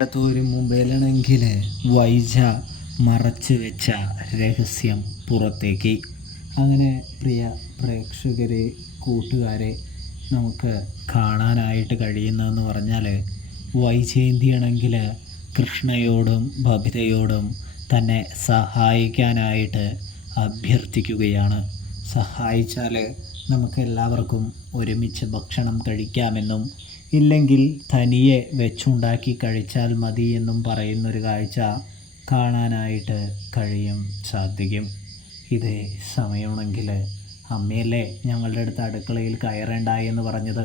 ഒരു മൊബൈലാണെങ്കിൽ വൈജ മറച്ചു വെച്ച രഹസ്യം പുറത്തേക്ക്. അങ്ങനെ പ്രിയ പ്രേക്ഷകരെ, കൂട്ടുകാരെ, നമുക്ക് കാണാനായിട്ട് കഴിയുന്നതെന്ന് പറഞ്ഞാൽ വൈജയന്തിയാണെങ്കിൽ കൃഷ്ണയോടും ബബിതയോടും തന്നെ സഹായിക്കാനായിട്ട് അഭ്യർത്ഥിക്കുകയാണ്. സഹായിച്ചാൽ നമുക്കെല്ലാവർക്കും ഒരുമിച്ച് ഭക്ഷണം കഴിക്കാമെന്നും ഇല്ലെങ്കിൽ തനിയെ വെച്ചുണ്ടാക്കി കഴിച്ചാൽ മതി എന്നും പറയുന്നൊരു കാഴ്ച കാണാനായിട്ട് സാധിക്കും. ഇതേ സമയമാണെങ്കിൽ അമ്മയല്ലേ ഞങ്ങളുടെ അടുത്ത് അടുക്കളയിൽ കയറേണ്ട എന്ന് പറഞ്ഞത്,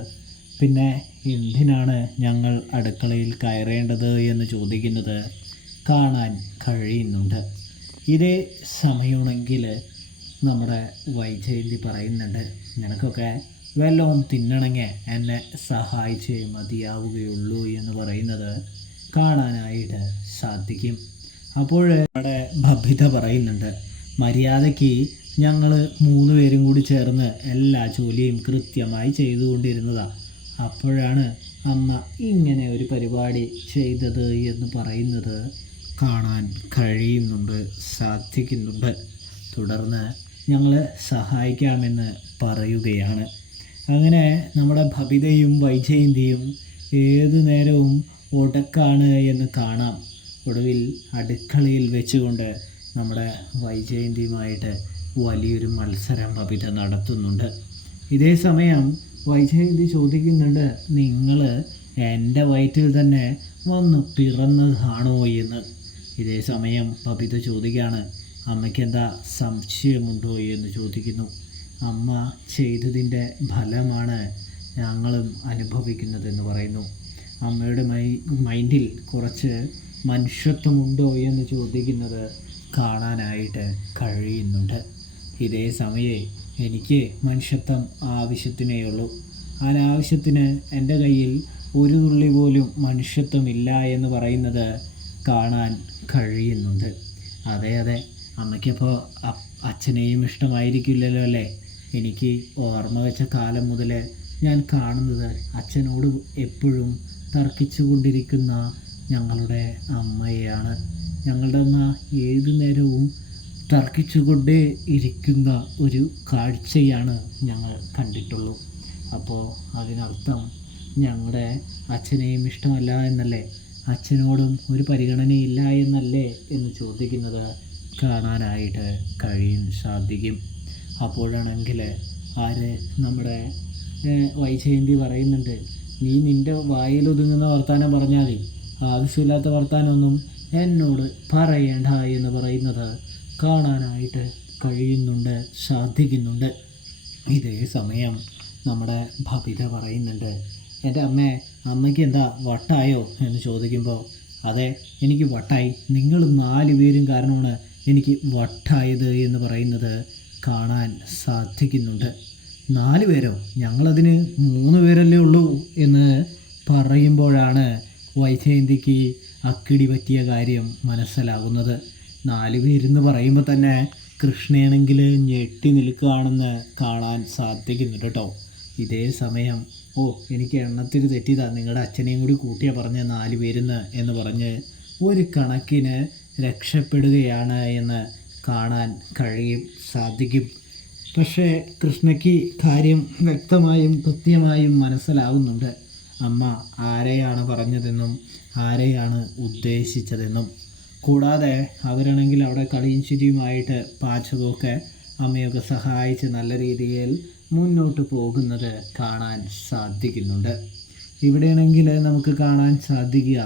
പിന്നെ എന്തിനാണ് ഞങ്ങൾ അടുക്കളയിൽ കയറേണ്ടത് എന്ന് ചോദിക്കുന്നത് കാണാൻ കഴിയുന്നുണ്ട്. ഇതേ സമയമാണെങ്കിൽ നമ്മുടെ വൈജയന്തി പറയുന്നുണ്ട്, നിനക്കൊക്കെ വല്ലതും തിന്നണമെങ്കിൽ എന്നെ സഹായിച്ചേ മതിയാവുകയുള്ളൂ എന്ന് പറയുന്നത് കാണാനായിട്ട് സാധിക്കും. അപ്പോൾ നമ്മുടെ ബബിത പറയുന്നുണ്ട്, മര്യാദയ്ക്ക് ഞങ്ങൾ 3 പേരും കൂടി ചേർന്ന് എല്ലാ ജോലിയും കൃത്യമായി ചെയ്തുകൊണ്ടിരുന്നതാണ്. അപ്പോഴാണ് അമ്മ ഇങ്ങനെ ഒരു പരിപാടി ചെയ്തത് എന്ന് പറയുന്നത് കാണാൻ സാധിക്കുന്നുണ്ട്. തുടർന്ന് ഞങ്ങൾ സഹായിക്കാമെന്ന് പറയുകയാണ്. അങ്ങനെ നമ്മുടെ ബബിതയും വൈജയന്തിയും ഏതു നേരവും ഒടക്കാണ് എന്ന് കാണാം. ഒടുവിൽ അടുക്കളയിൽ വെച്ചുകൊണ്ട് നമ്മുടെ വൈജയന്തിയുമായിട്ട് വലിയൊരു മത്സരം ബബിത നടത്തുന്നുണ്ട്. ഇതേ സമയം വൈജയന്തി ചോദിക്കുന്നുണ്ട്, നിങ്ങൾ എൻ്റെ വയറ്റിൽ തന്നെ വന്ന് പിറന്നതാണോ എന്ന്. ഇതേ സമയം ബബിത ചോദിക്കുകയാണ്, അമ്മയ്ക്ക് എന്താ സംശയമുണ്ടോ എന്ന് ചോദിക്കുന്നു. അമ്മ ചെയ്തതിൻ്റെ ഫലമാണ് ഞങ്ങളും അനുഭവിക്കുന്നതെന്ന് പറയുന്നു. അമ്മയുടെ മൈൻഡിൽ കുറച്ച് മനുഷ്യത്വമുണ്ടോ എന്ന് ചോദിക്കുന്നത് കാണാനായിട്ട് കഴിയുന്നുണ്ട്. ഇതേ സമയം എനിക്ക് മനുഷ്യത്വം ആവശ്യത്തിനേ ഉള്ളൂ. അനാവശ്യത്തിന് എൻ്റെ കയ്യിൽ ഒരു തുള്ളി പോലും മനുഷ്യത്വമില്ല എന്ന് പറയുന്നത് കാണാൻ കഴിയുന്നുണ്ട്. അതെ, അമ്മയ്ക്കപ്പോൾ അച്ഛനെയും ഇഷ്ടമായിരിക്കില്ലല്ലോ അല്ലേ? എനിക്ക് ഓർമ്മ വെച്ച കാലം മുതൽ ഞാൻ കാണുന്നത് അച്ഛനോട് എപ്പോഴും തർക്കിച്ചു കൊണ്ടിരിക്കുന്ന ഞങ്ങളുടെ അമ്മയെയാണ്. ഞങ്ങളുടെ അമ്മ ഏതു നേരവും തർക്കിച്ചുകൊണ്ടേ ഇരിക്കുന്ന ഒരു കാഴ്ചയാണ് ഞങ്ങൾ കണ്ടിട്ടുള്ളൂ. അപ്പോൾ അതിനർത്ഥം ഞങ്ങളുടെ അച്ഛനെയും ഇഷ്ടമല്ല എന്നല്ലേ? അച്ഛനോടും ഒരു പരിഗണനയില്ല എന്നല്ലേ എന്ന് ചോദിക്കുന്നത് കാണാനായിട്ട് സാധിക്കും. അപ്പോഴാണെങ്കിൽ നമ്മുടെ വൈജയന്തി പറയുന്നുണ്ട്, നീ നിൻ്റെ വായിലൊതുങ്ങുന്ന വർത്താനം പറഞ്ഞാൽ മതി, ആവശ്യമില്ലാത്ത വർത്താനമൊന്നും എന്നോട് പറയേണ്ട എന്ന് പറയുന്നത് കാണാനായിട്ട് സാധിക്കുന്നുണ്ട്. ഇതേ സമയം നമ്മുടെ ബബിത പറയുന്നുണ്ട്, എൻ്റെ അമ്മയ്ക്ക് എന്താ വട്ടായോ എന്ന് ചോദിക്കുമ്പോൾ, അതെ എനിക്ക് വട്ടായി, നിങ്ങൾ 4 പേരും കാരണമാണ് എനിക്ക് വട്ടായത് എന്ന് പറയുന്നത് കാണാൻ സാധിക്കുന്നുണ്ട്. 4 പേരോ? ഞങ്ങളതിന് 3 പേരല്ലേ ഉള്ളൂ എന്ന് പറയുമ്പോഴാണ് വൈജയന്തിക്ക് അക്കിടി പറ്റിയ കാര്യം മനസ്സിലാകുന്നത്. 4 പേരെന്ന് പറയുമ്പോൾ തന്നെ കൃഷ്ണയാണെങ്കിൽ ഞെട്ടി നിൽക്കുകയാണെന്ന് കാണാൻ സാധിക്കുന്നുണ്ട് കേട്ടോ. ഇതേ സമയം എനിക്ക് എണ്ണത്തിൽ തെറ്റിയതാ, നിങ്ങളുടെ അച്ഛനെയും കൂടി കൂട്ടിയാ പറഞ്ഞ 4 പേരെന്ന് എന്ന് പറഞ്ഞ് ഒരു കണക്കിന് രക്ഷപ്പെടുകയാണ് എന്ന് കാണാൻ സാധിക്കും. പക്ഷേ കൃഷ്ണയ്ക്ക് കാര്യം വ്യക്തമായും കൃത്യമായും മനസ്സിലാകുന്നുണ്ട്. അമ്മ ആരെയാണ് പറഞ്ഞതെന്നും ആരെയാണ് ഉദ്ദേശിച്ചതെന്നും. കൂടാതെ അവരാണെങ്കിൽ അവിടെ കളിയും ചിരിയുമായിട്ട് പാചകമൊക്കെ അമ്മയൊക്കെ സഹായിച്ച് നല്ല രീതിയിൽ മുന്നോട്ട് പോകുന്നത് കാണാൻ സാധിക്കുന്നുണ്ട്. ഇവിടെയാണെങ്കിൽ നമുക്ക് കാണാൻ സാധിക്കുക,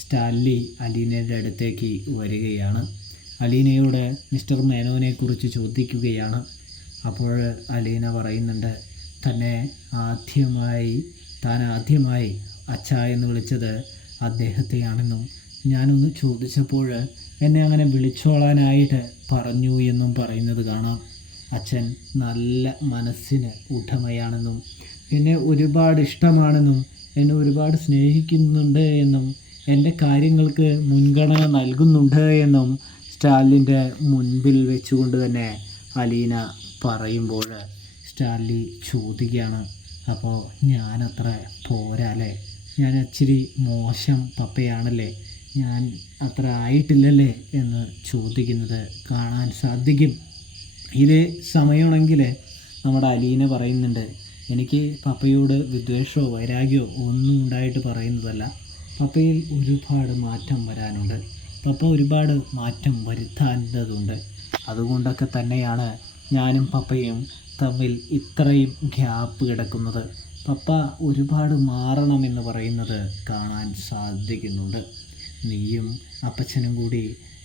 സ്റ്റാൻലി അലീനയുടെ അടുത്തേക്ക് വരികയാണ്. അലീനയോട് മിസ്റ്റർ മേനോനെക്കുറിച്ച് ചോദിക്കുകയാണ്. അപ്പോൾ അലീന പറയുന്നുണ്ട്, താൻ ആദ്യമായി അച്ഛ എന്ന് വിളിച്ചത് അദ്ദേഹത്തെയാണെന്നും ഞാനൊന്ന് ചോദിച്ചപ്പോൾ എന്നെ അങ്ങനെ വിളിച്ചോളാനായിട്ട് പറഞ്ഞു എന്നും പറയുന്നത് കാണാം. അച്ഛൻ നല്ല മനസ്സിന് ഉടമയാണെന്നും എന്നെ ഒരുപാട് ഇഷ്ടമാണെന്നും എന്നെ ഒരുപാട് സ്നേഹിക്കുന്നുണ്ട് എന്നും എൻ്റെ കാര്യങ്ങൾക്ക് മുൻഗണന നൽകുന്നുണ്ട് എന്നും സ്റ്റാലിൻ്റെ മുൻപിൽ വെച്ചുകൊണ്ട് തന്നെ അലീന പറയുമ്പോൾ സ്റ്റാൻലി ചോദിക്കുകയാണ്, അപ്പോൾ ഞാനത്ര പോരാല്ലേ? ഞാൻ ഇച്ചിരി മോശം പപ്പയാണല്ലേ, ഞാൻ അത്ര ആയിട്ടില്ലല്ലേ എന്ന് ചോദിക്കുന്നത് കാണാൻ സാധിക്കും. ഇതേ സമയമാണെങ്കിൽ നമ്മുടെ അലീന പറയുന്നുണ്ട്, എനിക്ക് പപ്പയോട് വിദ്വേഷമോ വൈരാഗ്യമോ ഒന്നും ഉണ്ടായിട്ട് പറയുന്നതല്ല, പപ്പയിൽ ഒരുപാട് മാറ്റം വരാനുണ്ട്, പപ്പ ഒരുപാട് മാറ്റം വരുത്തേണ്ടതുണ്ട്. അതുകൊണ്ടൊക്കെ തന്നെയാണ് ഞാനും പപ്പയും തമ്മിൽ ഇത്രയും ഗ്യാപ്പ് കിടക്കുന്നത്. പപ്പ ഒരുപാട് മാറണമെന്ന് പറയുന്നത് കാണാൻ സാധിക്കുന്നുണ്ട്. നീയും അപ്പച്ചനും കൂടി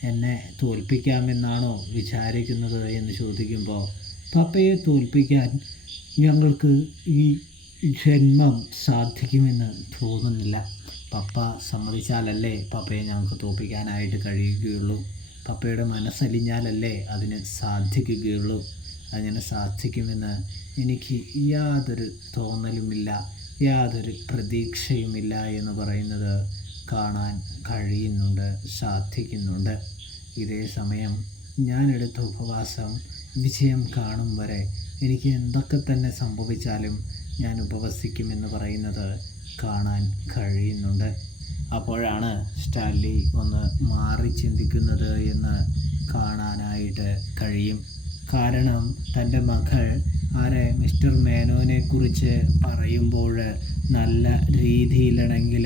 എന്നെ തോൽപ്പിക്കാമെന്നാണോ വിചാരിക്കുന്നത് എന്ന് ചോദിക്കുമ്പോൾ, പപ്പയെ തോൽപ്പിക്കാൻ ഞങ്ങൾക്ക് ഈ ജന്മം സാധിക്കുമെന്ന് തോന്നുന്നില്ല. പപ്പ സമ്മതിച്ചാലല്ലേ പപ്പയെ ഞങ്ങൾക്ക് തോൽപ്പിക്കാനായിട്ട് കഴിയുകയുള്ളൂ. പപ്പയുടെ മനസ്സലിഞ്ഞാലല്ലേ അതിന് സാധിക്കുകയുള്ളൂ. അങ്ങനെ സാധിക്കുമെന്ന് എനിക്ക് യാതൊരു തോന്നലുമില്ല, യാതൊരു പ്രതീക്ഷയുമില്ല എന്ന് പറയുന്നത് കാണാൻ കഴിയുന്നുണ്ട്, സാധിക്കുന്നുണ്ട്. ഇതേ സമയം ഞാനെടുത്ത ഉപവാസം വിജയം കാണും വരെ എനിക്ക് എന്തൊക്കെ തന്നെ സംഭവിച്ചാലും ഞാൻ ഉപവസിക്കുമെന്ന് പറയുന്നത് കാണാൻ കഴിയുന്നുണ്ട്. അപ്പോഴാണ് സ്റ്റാൻലി ഒന്ന് മാറി ചിന്തിക്കുന്നത് എന്ന് കാണാനായിട്ട് കഴിയും. കാരണം തൻ്റെ മകൾ മിസ്റ്റർ മേനോനെക്കുറിച്ച് പറയുമ്പോൾ നല്ല രീതിയിലാണെങ്കിൽ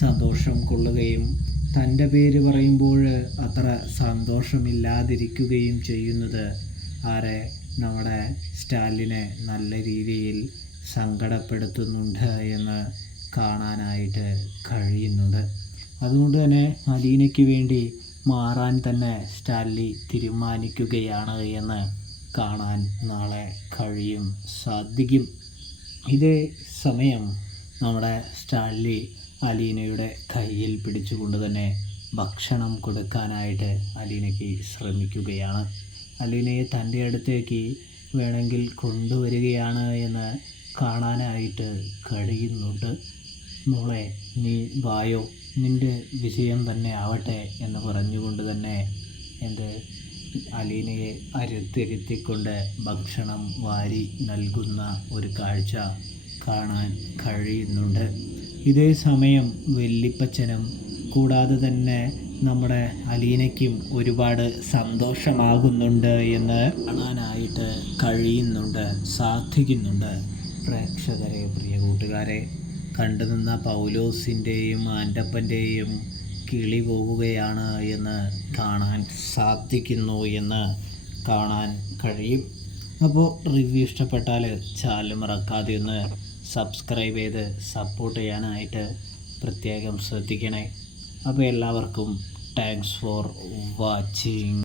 സന്തോഷം കൊള്ളുകയും തൻ്റെ പേര് പറയുമ്പോൾ അത്ര സന്തോഷമില്ലാതിരിക്കുകയും ചെയ്യുന്നത് നമ്മുടെ സ്റ്റാലിനെ നല്ല രീതിയിൽ സങ്കടപ്പെടുത്തുന്നുണ്ട് എന്ന് കാണാനായിട്ട് കഴിയുന്നുണ്ട്. അതുകൊണ്ട് തന്നെ അലീനയ്ക്ക് വേണ്ടി മാറാൻ തന്നെ സ്റ്റാൻലി തീരുമാനിക്കുകയാണ് എന്ന് കാണാൻ നാളെ സാധിക്കും. ഇതേ സമയം നമ്മുടെ സ്റ്റാൻലി അലീനയുടെ കയ്യിൽ പിടിച്ചുകൊണ്ട് തന്നെ ഭക്ഷണം കൊടുക്കാനായിട്ട് അലീനയ്ക്ക് ശ്രമിക്കുകയാണ്. അലീനയെ തൻ്റെ അടുത്തേക്ക് വേണമെങ്കിൽ കൊണ്ടുവരികയാണ് എന്ന് കാണാനായിട്ട് കഴിയുന്നുണ്ട്. മോളെ, നീ വായോ, നിൻ്റെ വിജയം തന്നെ ആവട്ടെ എന്ന് പറഞ്ഞുകൊണ്ട് തന്നെ എൻ്റെ അലീനയെ അരുത്തിരുത്തിക്കൊണ്ട് ഭക്ഷണം വാരി നൽകുന്ന ഒരു കാഴ്ച കാണാൻ കഴിയുന്നുണ്ട്. ഇതേ സമയം വല്യപ്പച്ചനും കൂടാതെ തന്നെ നമ്മുടെ അലീനയ്ക്കും ഒരുപാട് സന്തോഷമാകുന്നുണ്ട് എന്ന് കാണാനായിട്ട് കഴിയുന്നുണ്ട്, സാധിക്കുന്നുണ്ട്. പ്രേക്ഷകരെ, പ്രിയ കൂട്ടുകാരെ, കണ്ടുനിന്ന പൗലോസിൻ്റെയും ആൻ്റപ്പൻ്റെയും കിളി പോവുകയാണ് എന്ന് കാണാൻ സാധിക്കുന്നു എന്ന് കാണാൻ കഴിയും. അപ്പോൾ റിവ്യൂ ഇഷ്ടപ്പെട്ടാൽ ചാനൽ മറക്കാതെ ഒന്ന് സബ്സ്ക്രൈബ് ചെയ്ത് സപ്പോർട്ട് ചെയ്യാനായിട്ട് പ്രത്യേകം ശ്രദ്ധിക്കണേ. അപ്പോൾ എല്ലാവർക്കും താങ്ക്സ് ഫോർ വാച്ചിങ്.